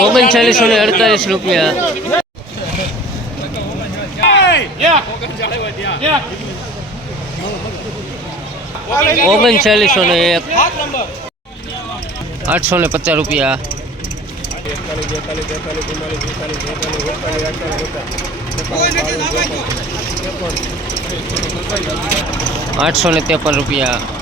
ઓગણચાલીસો ને અડતાલીસ રૂપિયા. ઓગણચાલીસો ને એક આઠસો ને પચાસ રૂપિયા આઠસો ને ત્રેપન રૂપિયા.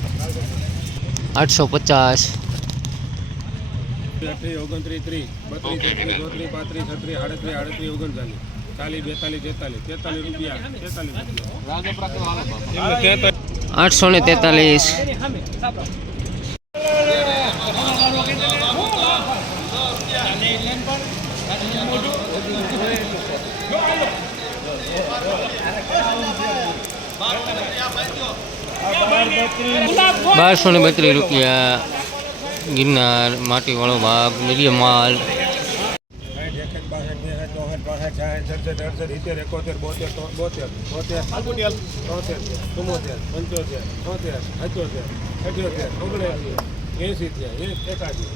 આઠસો પચાસ. ઓગણત્રીસ ત્રીસ બત્રીસ ચોત્રીસ પાંત્રીસ છત્રીસ આડત્રીસ આડત્રીસ ઓગણચાલીસ ચાલીસ બેતાલીસ તેતાલીસ તેતાલીસ રૂપિયા. આઠસો ને તેતાલીસ. બારસો ને બત્રીસ રૂપિયા ગિરનાર, માટીવાળો ભાગ મીડિયમ માલ એંસી એકાસી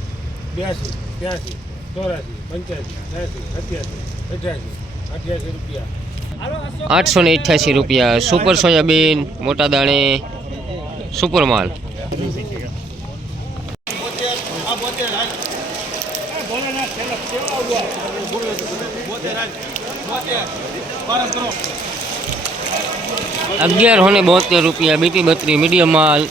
બ્યાસી ત્યાસી ચોરાસી પંચ્યાસી છ્યાસી સત્યાસી અઠ્યાસી અઠ્યાસી રૂપિયા આઠસો ને અઠ્યાસી રૂપિયા. સુપર સોયાબીન, મોટા દાણે. સુપર માલ અગિયારસો ને બોતેર રૂપિયા બીટી બત્રી મીડિયમ માલ.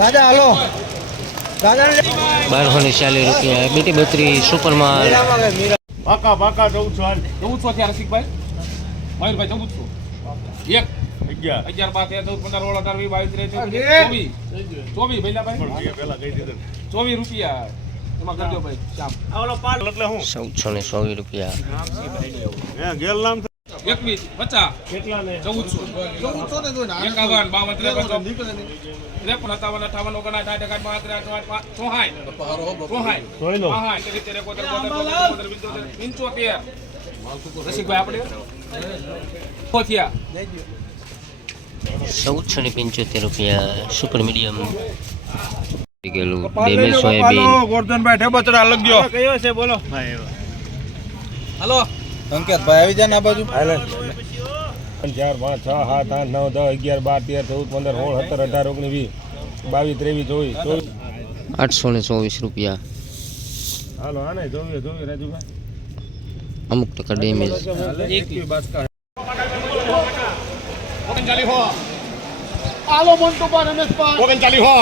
દાદા હાલો. બારસો ને ચાલીસ રૂપિયા. બીટી બત્રી સુપર માલ બાકા પાકા ચૌદસો હાલ. ચૌદસો થયા રસિકભાઈ. મયુરભાઈ ચૌદસો. એક. અગિયાર. અગિયાર બાર તેર ચૌદ પંદર અઢાર વીસ બાવીસ ત્રેવીસ ચોવીસ. ચોવીસ ભાઈ. પેલા કહી દીધું. ચોવીસ રૂપિયા. એમાં કરજો ભાઈ શ્યામ એટલે હું ચૌદસો ને ચોવીસ રૂપિયા. હે ગેલ નામ એકવીસ પચાસ ચૌદસો એકાવન બાવન ત્રેપન ત્રેપન સત્તાવન અઠાવન ઓગણસાઠ સાઠ એકાઠ પાંત્રીસ જોઈ લો. ચોહાઠ સિત્તેર એકોતેર બોતેર પંચોતેર પંચોતેર. રસિકભાઈ આપણે? સો ચૌદસો ને પંચોતેર રૂપિયા સુપર મીડિયમ ગોરધનભાઈ ઠેબચડા લગ્યો કયો છે બોલો. હલો. અંકિતભાઈ આવી જાય ને આ બાજુ? ચાર પાંચ છ સાત આઠ નવ દસ અગિયાર બાર તેર ચૌદ પંદર સોળ સત્તર અઢાર ઓગણીસ વીસ બાવીસ ત્રેવીસ ચોવીસ ચોવીસ. આઠસો ને ચોવીસ રૂપિયા. હાલો આને જોઈએ જોઈએ રાજુભાઈ. અમુક ટકા ડેમેજ ઓગણચાલીસ હો. હાલો મોન્ટુબા રમેશભાઈ. ઓગણચાલીસ હો.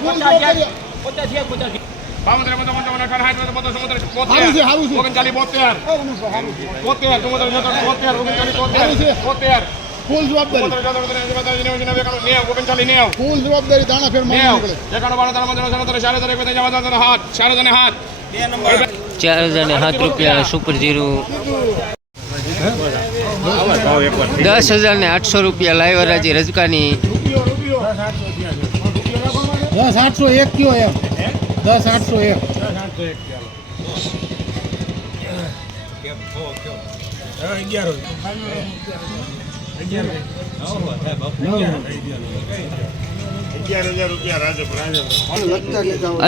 ફૂલ કરી બાવન ત્રેપન ચોપન ચોપન અઠાવન સાઠ બોતેર છે, સારું છે. ઓગણચાલીસ બોતેર. બોતેર બોતેર ઓગણચાલીસ બોતેર. બોતેર. ફૂલ જવાબદારી. બોતેર ચોતેર બોતેર બોતેર ફૂલ દાણા ફેર ચાર હજાર ને સાત રૂપિયા સુપર જીરું દસ હજાર ને આઠસો રૂપિયા લાઈવ હરાજી રજકાની. દસ આઠસો એક કયો એમ. દસ આઠસો એક.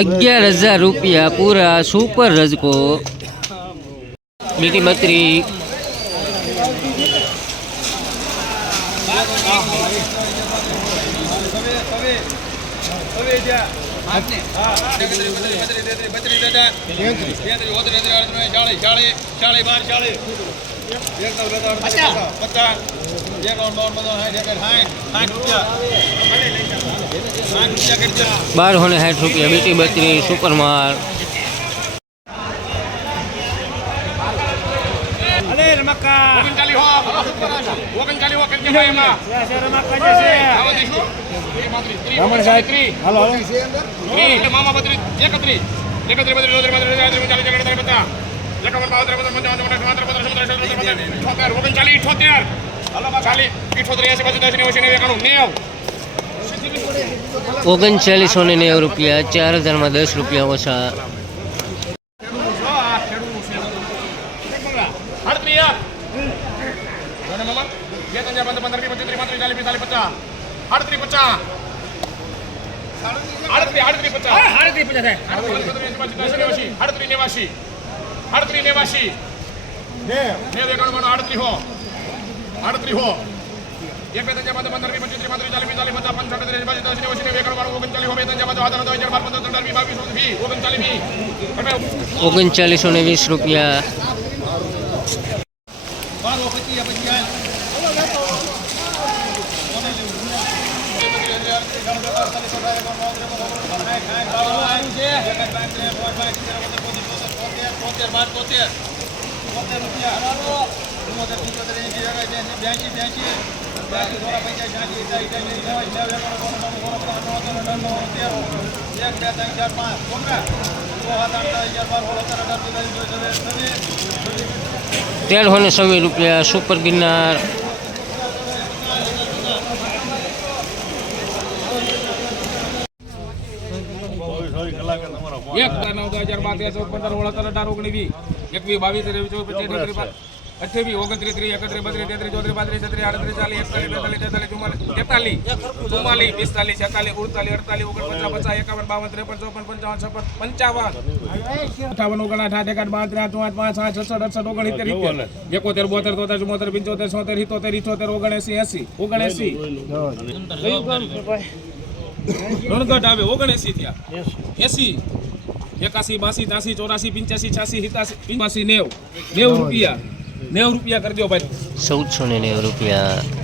અગિયાર હજાર રૂપિયા પૂરા સુપર રજકો. મીઠી બત્રી બાર હોને સાઠ રૂપિયા બીજી બત્રી સુપર માર્ટ દઈશું ત્રીસ, પાંત્રીસ, ત્રીસ, ઓગણચાલીસ, ત્રીસ. ત્રીસ, એટલે મામા બત્રીસ, એકત્રીસ. એકત્રીસ, બત્રીસ, ચોત્રીસ, છત્રીસ, ચાલીસ, પચાસ. સત્તાવન, અઠાવન, ઓગણચાલીસ, ઇઠ્ઠોતેર. ચાલીસ, ઇઠ્ઠોતેર, એંસી, પંચોતેર, દસ નેવું, એકાણું, નેવું. ઓગણચાલીસો ને નેવું રૂપિયા ચાર હજારમાં દસ રૂપિયા ઓછા આડત્રીસ, યાર. જોને મામા. બે, ત્રણ, ચાર, પંદર, પંદર, વીસ, પચીસ, ત્રીસ, પાંત્રીસ, ચાલીસ, પિસ્તાલીસ, પચાસ. આડત્રીસ, પચાસ. આડત્રીસ, આડત્રીસ, પચાસ. આડત્રીસ, પચાસ, એંસી, પંચોતેર, એંસી, નેવાસી. આડત્રીસ, નેવાસી. આડત્રીસ, નેવાસી. નેવું, એકાણું, બાણું, આડત્રીસ હો. આડત્રીસ હો. એક, બે, ત્રણ, ચાર, પંદર, પંદર, વીસ, પચીસ, ત્રીસ, પાંત્રીસ, ચાલીસ, પિસ્તાલીસ, પચાસ, પંચાવન, છન્નું, ત્રીસ, બત્રીસ, નેવું, એંસી, નેવું, એકાણું, બાણું, ઓગણચાલીસ હો. બે, ત્રણ, ચાર, પાંચ, છ, સાત, આઠ, નવ, દસ, અગિયાર, બાર, પંદર, સત્તર, અઢાર, વીસ, બાવીસ, વીસ, ઓગણચાલીસ, વીસ. હવે ઓગણચાલીસો ને વીસ રૂપિયા તેરસો ને છવ્વીસ રૂપિયા સુપર ગિરનાર એક નવ દસ હજાર બાર તેર પંદર સોળ અઢાર ઓગણીસ વીસ એકવીસ બાવીસ ત્રેવીસ ચોવીસ પચીસ ઓગણત્રીસ ત્રીસ એકત્રીસ બત્રીસ તેત્રીસ ચોત્રીસ પાંત્રીસ છત્રીસ આડત્રીસ ચાલીસ એકતાલીસ બેતાલીસ તેતાલીસ ચુમ્માલીસ તેતાલીસ ચુમ્માલીસ પિસ્તાલીસ છેતાલીસ ઉડતાલીસ અડતાલીસ ઓગણપચાસ પચાસ એકાવન બાવન ત્રેપન ચોપન પંચાવન છપ્પન પંચાવન. અઠાવન ઓગણસાઠ એકાઠ બાર ત્રણ ચોઆઠ પાંચ સાત છસઠ અડસઠ ઓગણીતેર એકોતેર બોતેર તોતેર ચુમ્મોતેર પંચોતેર છોતેર ઇઠોતેર ઇઠોતેર ઓગણએસી એસી ઓગણએસી. રણગઢ આવે ઓગણએસી થયા. એસી. એકાસી બાસી ત્યાસી ચોરાસી પંચ્યાસી છ્યાસી સિત્યાસી પિંચાસી નેવ. નેવ રૂપિયા. નેવું રૂપિયા કરજો ભાઈ. ચૌદસો ને નેવું રૂપિયા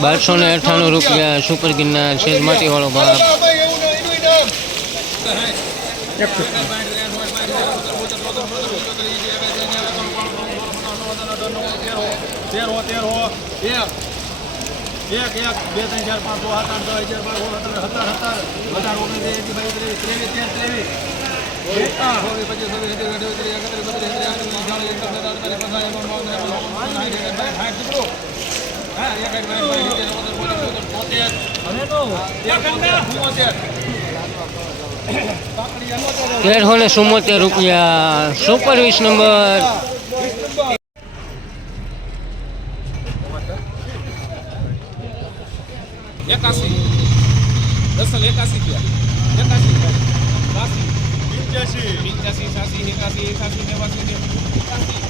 બારસો ને અઠ્ઠાણું રૂપિયા સુપર ગિરનાર શેર માટીવાળો ભાગ તેરો તેરો એક એક એક બે ત્રણ ચાર પાંચ છ સાત આઠ દસ અગિયાર બાર સત્તર સત્તર ઓગણીસ ત્રેવીસ તેર ત્રેવીસ ચોવીસ પચીસ છવ્વીસ સત્યાવીસ અઠ્યાવીસ ત્રીસ એકત્રીસ બત્રીસ ત્રીસ ચાલીસ એકતાલીસ અડતાલીસ પચાસ એકાવન બાવન ત્રેપન ચોપન સાઠ એકસઠ બાસઠ સાઠ દીકરો હા એક એક બાવીસ બાવીસ સિત્તેર ઓગણત્રીસ બોતેર ચુમ્મોતેર તેરસો ને ચુમ્મોતેર રૂપિયા. સુપર વીસ નંબર એકાસી દસલ એકાસી થયા એકાસી બાસી છ્યાસી એકાસી એકાસી નેવાસી નેવું એકાસી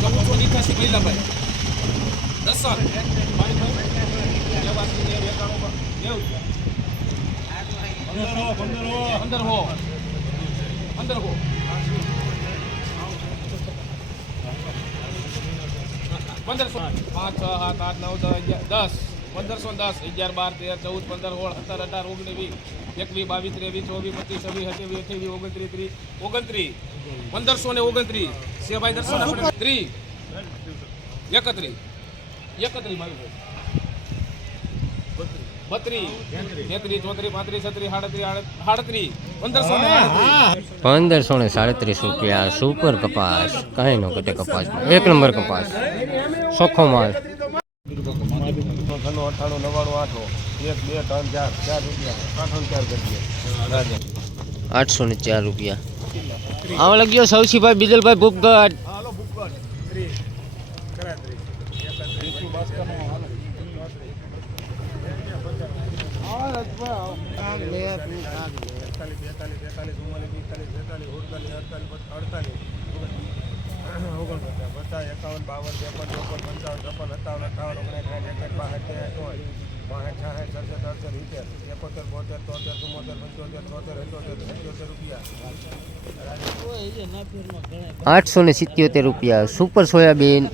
ચૌદસો અઠ્યાસી કેટલા ભાઈ દસલ નેવાસી નેવું એકાણું નેવું પંદર હો પંદર હો પંદરસો પાંચ, છ, સાત, આઠ, નવ, દસ, અગિયાર, દસ. પંદરસો દસ, અગિયાર, બાર, તેર, ચૌદ, પંદર, સોળ, સત્તર, અઢાર, ઓગણીસ, વીસ. એકવીસ બાવીસ ત્રેવીસ ચોવીસ પચીસ છવ્વીસ અઠ્યાવીસ અઠ્યાવીસ ઓગણત્રીસ ત્રીસ ઓગણત્રીસ. પંદરસો ને ઓગણત્રીસ. સેવાઈ દર્શન ત્રીસ. એકત્રીસ. એકત્રીસ બાવીસ બત્રીસ. તેત્રીસ ચોત્રીસ પાંત્રીસ છત્રીસ સાડત્રીસ સાડત્રીસ. પંદરસો. પંદરસો ને સાડત્રીસ રૂપિયા સુપર કપાસ. કાંઈ ન ઘટે કપાસ એક નંબર કપાસ. ચોખ્ખો માલ. અઠાણું નવ્વાણું આઠો. એક બે ત્રણ ચાર ચાર રૂપિયા આઠો ને ચાર કરીએ આઠસો ને ચાર રૂપિયા આવા લગ્યો સૌસીભાઈ બિદલભાઈ ભૂપગઢ હાલો બુકર ત્રીસ કરા ત્રીસ એકત્રીસ બાસ્કરનો હાલો આ લગભગ આ લે તું આ લે. બેતાલીસ તેતાલીસ ચુમ્માલીસ પિસ્તાલીસ છેતાલીસ સુડતાલીસ અડતાલીસ અડતાલીસ ઓગણપચાસ પચાસ એકાવન બાવન ત્રેપન ચોપન પંચાવન છપ્પન સત્તાવન અઠાવન ઓગણસાઠ એકસઠ બાસઠ ત્રેસઠ ચોસઠ બાસઠ છાસઠ સડસઠ અડસઠ સિત્તેર એકોતેર બોતેર તોતેર ચુમ્મોતેર પંચોતેર સત્યોતેર રૂપિયા. આઠસો ને સિત્યોતેર રૂપિયા. Super soybean